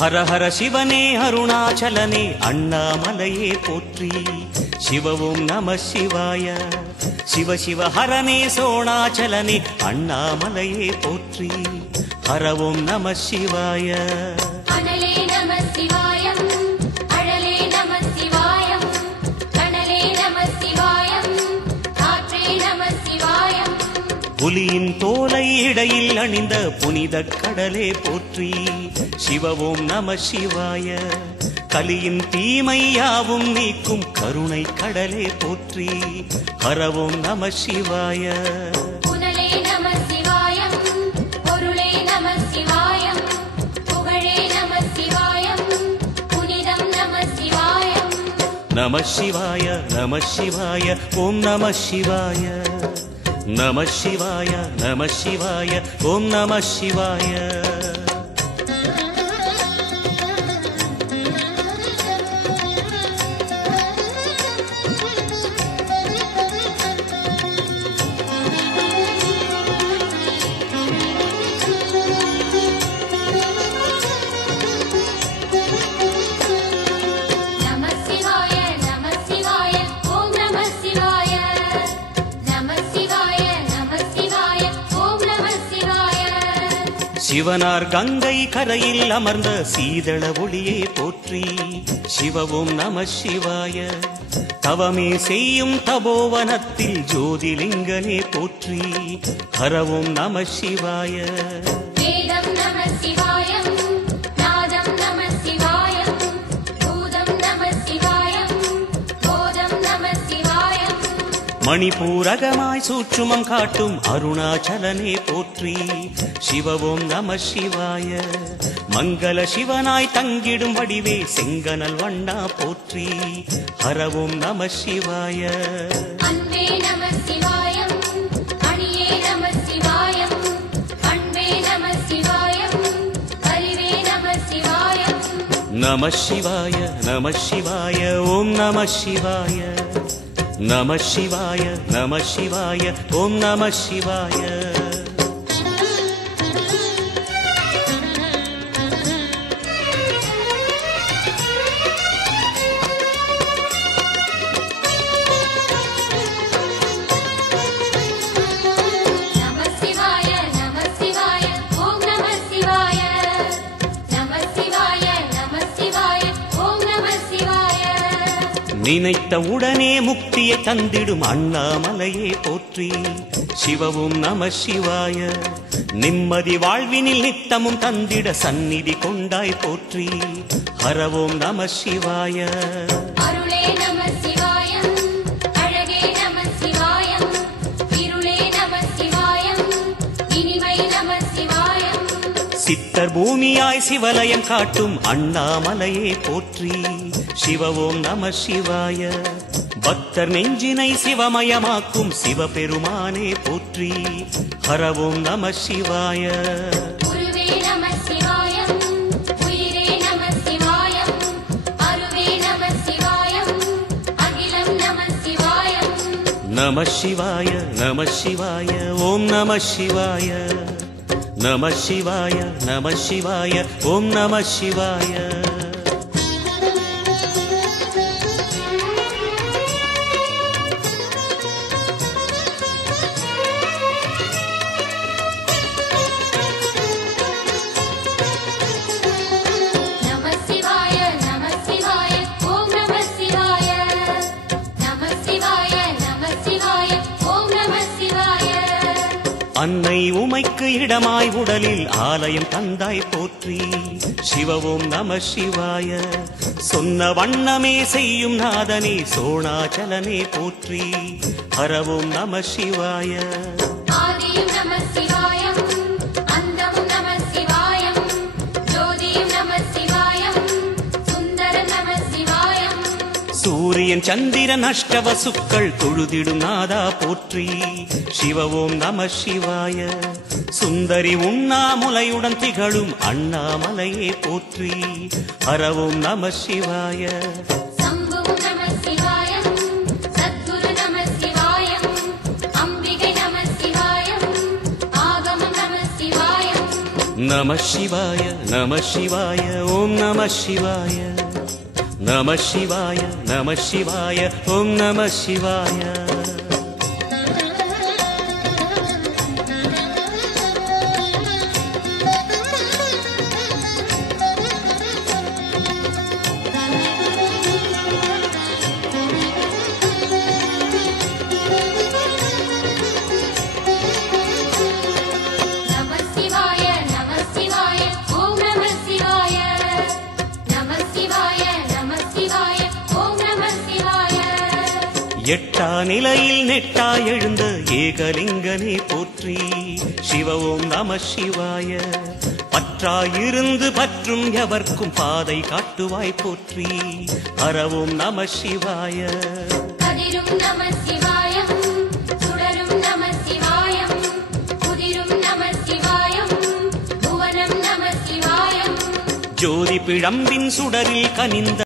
ஹர ஹர சிவனே அருணாச்சலனே அண்ணாமலையே போற்றி. சிவவும் நம சிவாய. சிவ சிவ ஹரனே சோணாச்சலனே அண்ணாமலையே போற்றி. ஹரவும் நம சிவாய. அனலே நம சிவாயம், அழலே நம சிவாயம், கனலே நம சிவாயம், காற்றே நம சிவாயம். புலியின் தோலை இடையில் அணிந்த புனித கடலே போற்றி. சிவவும் நம சிவாய. கலியின் தீமையாவும் நீக்கும் கருணை கடலே போற்றி. ஹரவும் நம சிவாய. புனலே நம சிவாயம், பொருளே நம சிவாயம், புகழே நம சிவாயம், புனிதம் நம சிவாயம். நம சிவாய நம சிவாய ஓம் நம சிவாய. நம சிவாய நம சிவாய ஓம் நம சிவாய. சிவனார் கங்கை கரையில் அமர்ந்த சீதள ஒளியே போற்றி. சிவவும் நம சிவாய. தவமே செய்யும் தபோவனத்தில் ஜோதிலிங்கனே போற்றி. ஹரவும் நம சிவாய. வேதம் நம சிவாயம், நாதம் நம சிவாயம், பூதம் நம சிவாயம், போதம் நம சிவாயம். மணிபூரகமாய் சூட்சுமம் காட்டும் அருணாச்சலனே போற்றி. சிவவும் நம சிவாய. மங்கள சிவனாய் தங்கிடும் வடிவே செங்கனல் வண்ணா போற்றி. ஹரவும் நம சிவாய. அன்பே நம சிவாயம், அணியே நம சிவாயம், அன்பே நம சிவாயம், அறிவே நம சிவாயம். நம சிவாய நம சிவாய ஓம் நம சிவாய. நம சிவாய நம சிவாய ஓம் நம சிவாய. நினைத்த உடனே முக்தியை தந்திடும் அண்ணாமலையே போற்றி. சிவவும் நம சிவாய. நிம்மதி வாழ்வினில் நித்தமும் தந்திட சந்நிதி கொண்டாய் போற்றி. ஹரவும் நம சிவாய. அருளே நம சிவாயம், அழகே நம சிவாயம், இருளே நம சிவாயம், இனிமை நம சிவாயம். சித்தர் பூமியாய் சிவலயம் காட்டும் அண்ணாமலையே போற்றி. சிவவும் நம சிவாய. பக்தர் நெஞ்சினை சிவமயமாக்கும் சிவபெருமானே போற்றி. ஹரவும் நம சிவாய. குருவே நம சிவாயம், உயிரே நம சிவாயம், அருவே நம சிவாயம், அகிலம் நம சிவாயம். நம சிவாய நம சிவாய ஓம் நம சிவாய. நம சிவாய நம சிவாய ஓம் நம சிவாய. அன்னை உமைக்கு இடமாய் உடலில் ஆலயம் தந்தாய் போற்றி. சிவவும் நம சிவாய. சொன்ன வண்ணமே செய்யும் நாதனே சோணாச்சலனே போற்றி. ஹரவும் நம சிவாய. ஆதியும் நம சிவாயம், அந்தமும் நம சிவாயம், ஜோதியும் நம சிவாயம், சுந்தரம் நம சிவாயம். சூரியன் சந்திரன் அஷ்டவசுக்கள் தொழுதிடும் நாதா போற்றி. சிவவும் நம சிவாய. சுந்தரி உண்ணாமுலையுடன் திகழும் அண்ணாமலையே போற்றி. ஹரவும் நம சிவாய. சம்புவும் நம சிவாயம், சத்குரு நம சிவாயம், அம்பிகை நம சிவாயம், ஆகமம் நம சிவாயம். நம சிவாய நம சிவாய ஓம் நம சிவாய நம சிவாய நம சிவாய ஓம் நம சிவாய எட்டா நிலையில் நெட்டா எழுந்த ஏகலிங்கனே போற்றி சிவ ஓம் நம சிவாய பற்றாயிருந்து பற்றும் எவர்க்கும் பாதை காட்டுவாய் போற்றி ஹர ஓம் நம சிவாய கதிரும் நம சிவாயம் சுடரும் நம சிவாயம் குதிரும் நம சிவாயம் புவனம் நம சிவாயம் ஜோதி பிழம்பின் சுடரில் கனிந்த